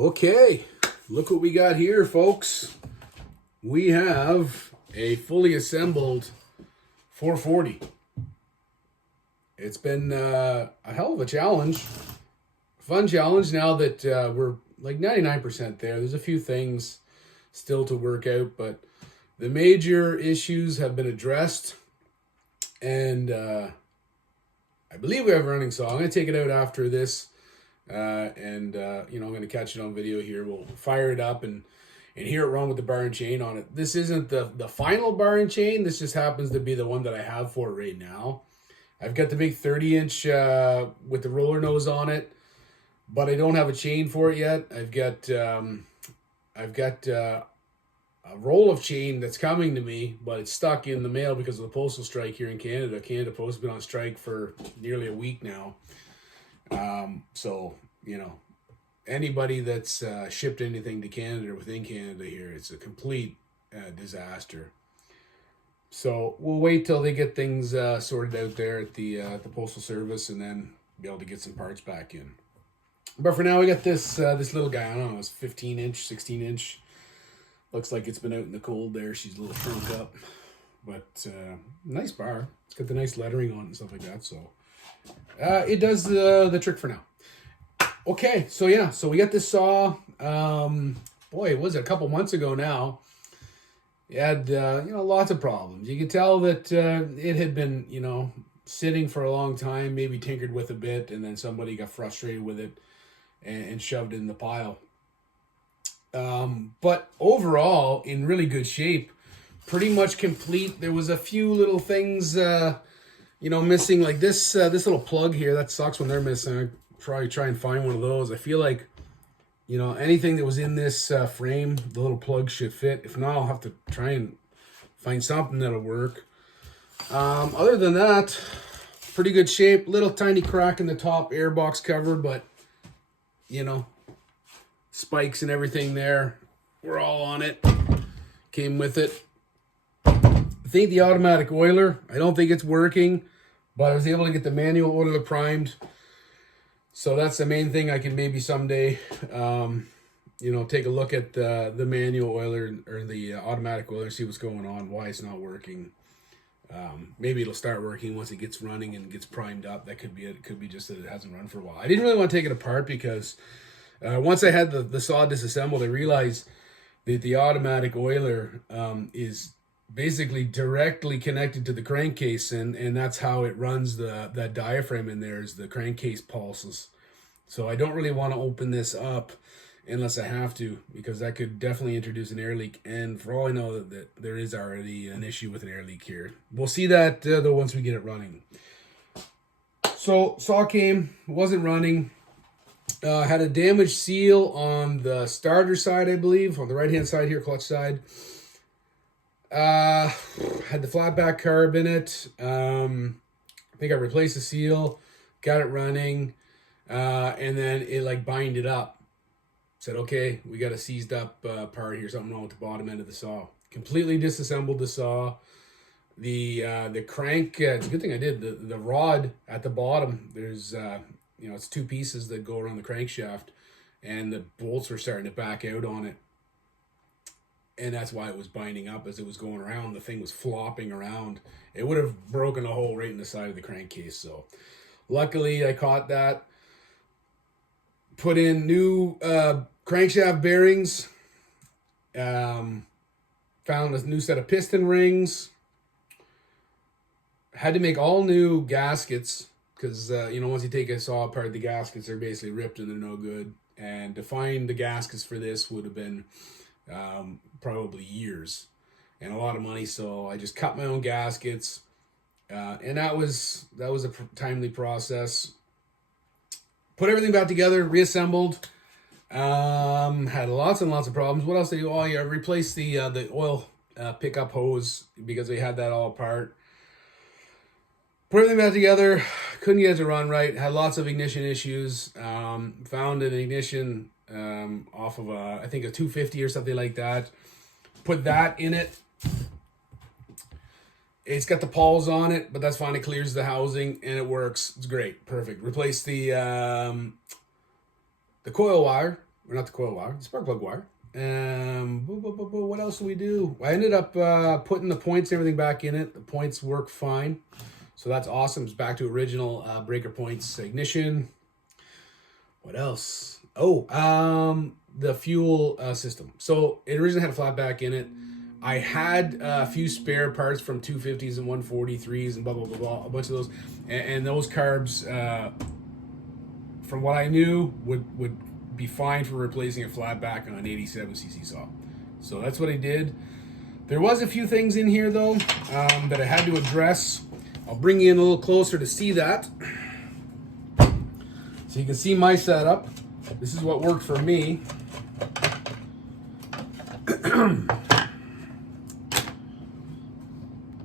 Okay, look what we got here, folks. We have a fully assembled 440. It's been a hell of a challenge, fun challenge now that we're like 99% there. There's a few things still to work out, but the major issues have been addressed, and I believe we have a running saw. I'm going to take it out after this. I'm going to catch it on video here. We'll fire it up and hear it run with the bar and chain on it. This isn't the final bar and chain. This just happens to be the one that I have for it right now. I've got the big 30-inch with the roller nose on it, but I don't have a chain for it yet. I've got a roll of chain that's coming to me, but it's stuck in the mail because of the postal strike here in Canada. Canada Post has been on strike for nearly a week now. So, anybody that's shipped anything to Canada or within Canada here, it's a complete disaster. So we'll wait till they get things sorted out there at the Postal Service and then be able to get some parts back in. But for now, we got this little guy. I don't know, it's 15-inch, 16-inch. Looks like it's been out in the cold there. She's a little shrunk up. But nice bar. It's got the nice lettering on it and stuff like that. So it does the trick for now. Okay, so we got this saw. Boy, was it a couple months ago now? It had lots of problems. You could tell that it had been sitting for a long time, maybe tinkered with a bit, and then somebody got frustrated with it and shoved it in the pile. But overall, in really good shape, pretty much complete. There was a few little things missing, like this little plug here. That sucks when they're missing. I probably try and find one of those. I feel like anything that was in this frame, the little plug should fit. If not, I'll have to try and find something that'll work. Other than that, pretty good shape. Little tiny crack in the top airbox cover, but spikes and everything there. We're all on it. Came with it. I think the automatic oiler, I don't think it's working, but I was able to get the manual oiler primed. So that's the main thing. I can maybe someday, take a look at the manual oiler or the automatic oiler, see what's going on, why it's not working. Maybe it'll start working once it gets running and gets primed up. That could be it. It could be just that it hasn't run for a while. I didn't really want to take it apart because once I had the saw disassembled, I realized that the automatic oiler is basically directly connected to the crankcase, and that's how it runs that diaphragm in there, is the crankcase pulses. So I don't really want to open this up unless I have to, because that could definitely introduce an air leak, and for all I know that there is already an issue with an air leak here. We'll see that though once we get it running. So saw came, wasn't running. Had a damaged seal on the starter side, I believe, on the right hand side here, clutch side. Had the flat back carb in it. I think I replaced the seal, got it running, and then it binded up. Said, okay, we got a seized up part here, something wrong with the bottom end of the saw. Completely disassembled the saw. The crank, it's a good thing I did. The rod at the bottom, there's it's two pieces that go around the crankshaft, and the bolts were starting to back out on it. And that's why it was binding up. As it was going around, the thing was flopping around. It would have broken a hole right in the side of the crankcase. So luckily I caught that. Put in new crankshaft bearings. Found a new set of piston rings. Had to make all new gaskets because, once you take a saw apart, the gaskets are basically ripped and they're no good. And to find the gaskets for this would have been probably years and a lot of money. So I just cut my own gaskets, and that was a timely process. Put everything back together, reassembled. Had lots and lots of problems. What else did I do? Oh yeah, replaced the oil pickup hose because we had that all apart. Put everything back together. Couldn't get it to run right. Had lots of ignition issues. Found an ignition off of I think a 250 or something like that. Put that in it. It's got the pawls on it, but that's fine. It clears the housing and it works. It's great. Perfect. Replace the coil wire or not the coil wire, the spark plug wire. What else do we do? I ended up putting the points and everything back in it. The points work fine, so that's awesome. It's back to original breaker points. Ignition. What else? Oh, the fuel system. So it originally had a flat back in it. I had a few spare parts from 250s and 143s and blah, blah, blah, blah, a bunch of those. And those carbs, from what I knew, would be fine for replacing a flat back on an 87cc saw. So that's what I did. There was a few things in here, though, that I had to address. I'll bring you in a little closer to see that. So you can see my setup. This is what worked for me.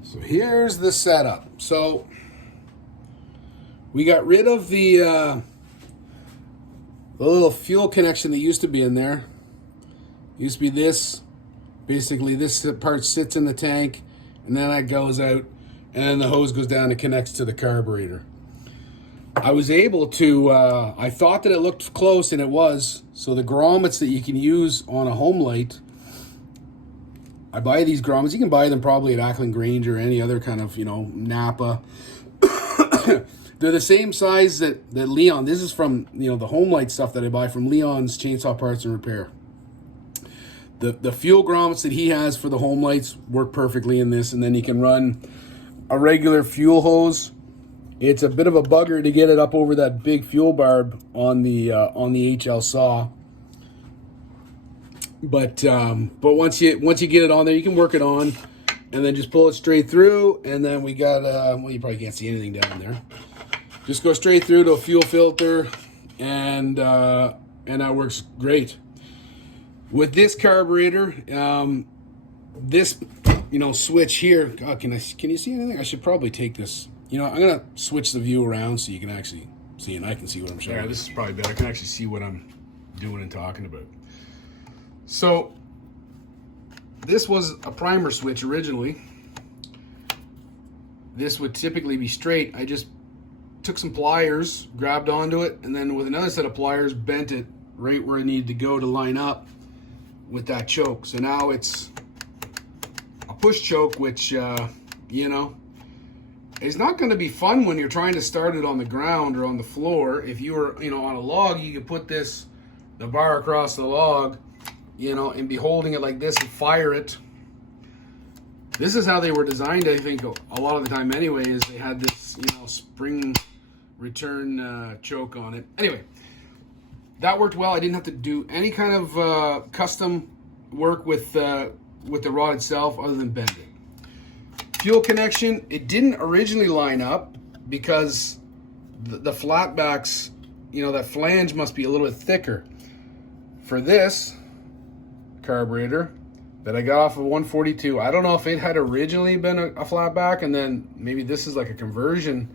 So here's the setup. So we got rid of the little fuel connection that used to be in there. It used to be this. Basically, this part sits in the tank, and then that goes out, and then the hose goes down and connects to the carburetor. I was able to, I thought that it looked close, and it was. So the grommets that you can use on a home light, I buy these grommets. You can buy them probably at Ackland Grange or any other kind of, Napa. They're the same size that Leon, this is from, the home light stuff that I buy from Leon's Chainsaw Parts and Repair. The fuel grommets that he has for the home lights work perfectly in this, and then you can run a regular fuel hose. It's a bit of a bugger to get it up over that big fuel barb on the HL saw. But once you get it on there, you can work it on, and then just pull it straight through. And then we got well, you probably can't see anything down there. Just go straight through to a fuel filter, and that works great. With this carburetor, this switch here. God, can you see anything? I should probably take this. I'm gonna switch the view around so you can actually see, and I can see what I'm showing. Yeah, this is probably better. I can actually see what I'm doing and talking about. So this was a primer switch originally. This would typically be straight. I just took some pliers, grabbed onto it, and then with another set of pliers, bent it right where it needed to go to line up with that choke. So now it's a push choke, which, it's not going to be fun when you're trying to start it on the ground or on the floor. If you were, on a log, you could put the bar across the log, and be holding it like this and fire it. This is how they were designed, I think, a lot of the time anyway, is they had this, spring return choke on it. Anyway, that worked well. I didn't have to do any kind of custom work with the rod itself other than bend it. Fuel connection, it didn't originally line up because the flatbacks, that flange must be a little bit thicker. For this carburetor that I got off of 142, I don't know if it had originally been a flatback, and then maybe this is like a conversion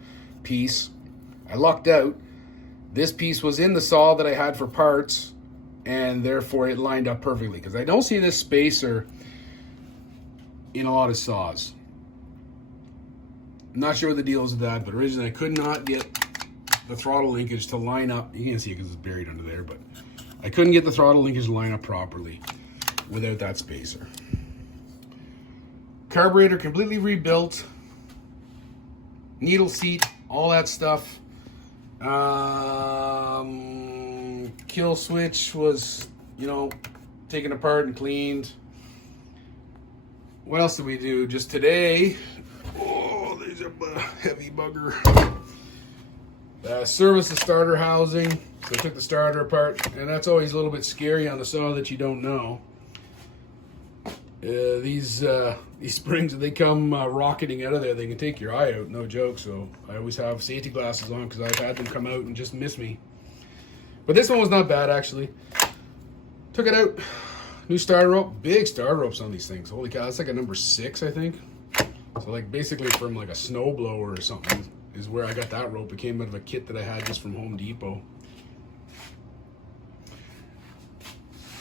piece. I lucked out. This piece was in the saw that I had for parts, and therefore it lined up perfectly, because I don't see this spacer in a lot of saws. I'm not sure what the deal is with that, but originally I could not get the throttle linkage to line up. You can't see it because it's buried under there, but I couldn't get the throttle linkage to line up properly without that spacer. Carburetor completely rebuilt. Needle seat, all that stuff. Kill switch was, taken apart and cleaned. What else did we do? Just today, there's a heavy bugger. Service the starter housing. So I took the starter apart, and that's always a little bit scary on the saw that you don't know. These springs, they come rocketing out of there. They can take your eye out, no joke. So I always have safety glasses on because I've had them come out and just miss me. But this one was not bad, actually. Took it out. New starter rope. Big starter ropes on these things. Holy cow, that's like a number 6, I think. So like basically from like a snow blower or something is where I got that rope. It came out of a kit that I had just from Home Depot.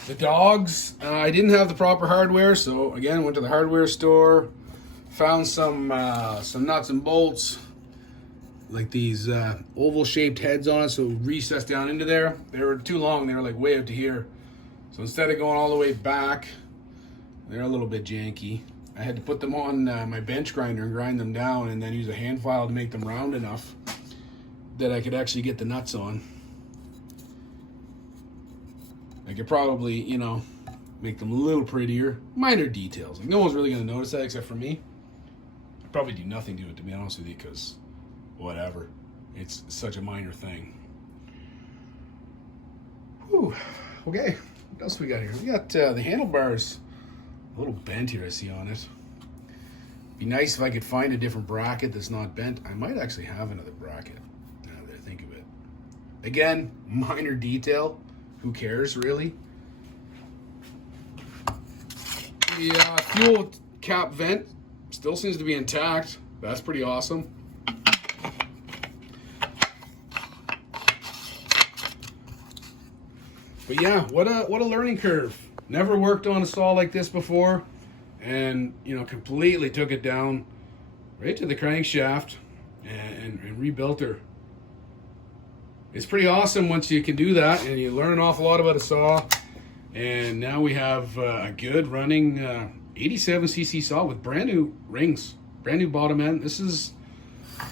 The dogs, I didn't have the proper hardware, so again, went to the hardware store, found some nuts and bolts, like these oval shaped heads on it, so recess down into there. They were too long, they were like way out to here. So instead of going all the way back, they're a little bit janky. I had to put them on my bench grinder and grind them down, and then use a hand file to make them round enough that I could actually get the nuts on. I could probably, you know, make them a little prettier. Minor details. Like, no one's really going to notice that except for me. I'd probably do nothing to it, to be honest with you, because whatever. It's such a minor thing. Whew. Okay. What else we got here? We got the handlebars. A little bent here, I see on it. Be nice if I could find a different bracket that's not bent. I might actually have another bracket, now that I think of it. Again, minor detail. Who cares, really? The fuel cap vent still seems to be intact. That's pretty awesome. But yeah, what a learning curve. Never worked on a saw like this before, and you know, completely took it down right to the crankshaft and rebuilt her. It's pretty awesome once you can do that, and you learn an awful lot about a saw. And now we have a good running 87cc saw with brand new rings, brand new bottom end. This is,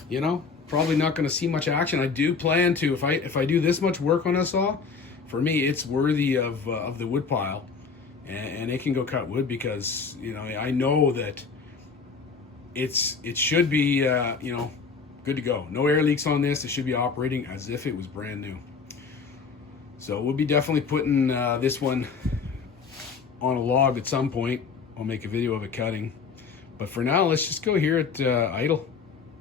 you know, probably not going to see much action. I do plan to, if I do this much work on a saw, for me it's worthy of the wood pile, and it can go cut wood, because you know, I know that it should be you know, good to go. No air leaks on this. It should be operating as if it was brand new. So we'll be definitely putting this one on a log at some point. I'll make a video of it cutting. But for now, let's just go here at idle.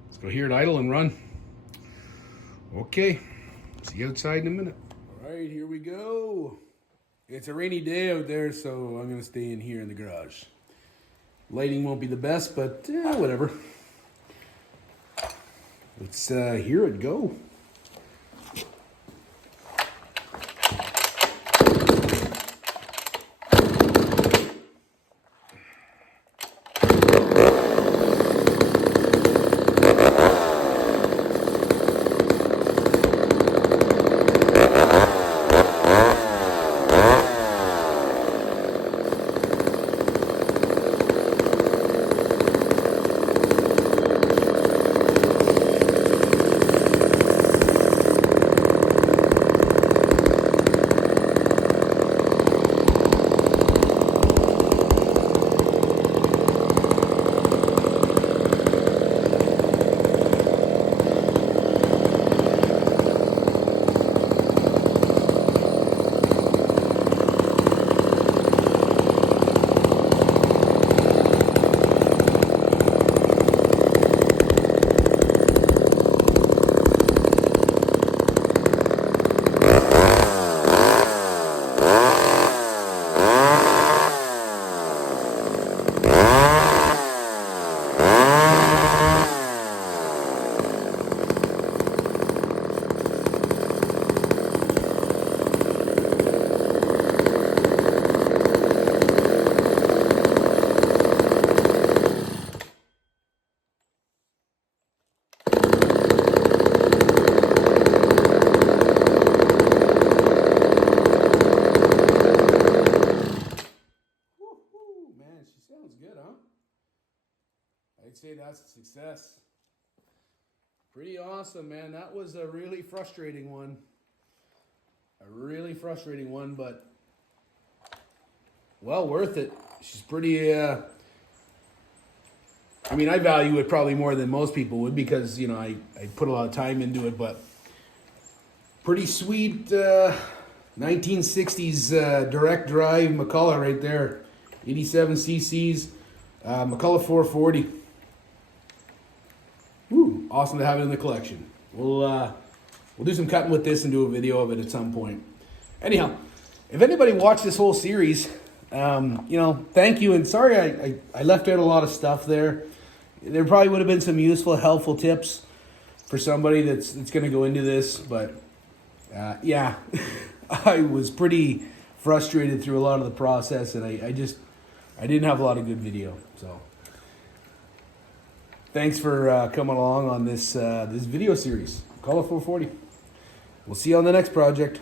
Let's go here at idle and run. Okay, see you outside in a minute. All right, here we go. It's a rainy day out there, so I'm gonna stay in here in the garage. Lighting won't be the best, but whatever. Let's hear it go. I'd say that's a success. Pretty awesome, man. That was a really frustrating one. But well worth it. She's pretty, I mean, I value it probably more than most people would, because, you know, I put a lot of time into it, but pretty sweet 1960s direct drive Mcculloch right there. 87 cc's, Mcculloch 440. Woo, awesome to have it in the collection. We'll do some cutting with this and do a video of it at some point. Anyhow, if anybody watched this whole series, you know, thank you. And sorry I left out a lot of stuff there. There probably would have been some useful, helpful tips for somebody that's going to go into this. But yeah, I was pretty frustrated through a lot of the process, and I didn't have a lot of good video. So thanks for coming along on this this video series, Mcculloch 440. We'll see you on the next project.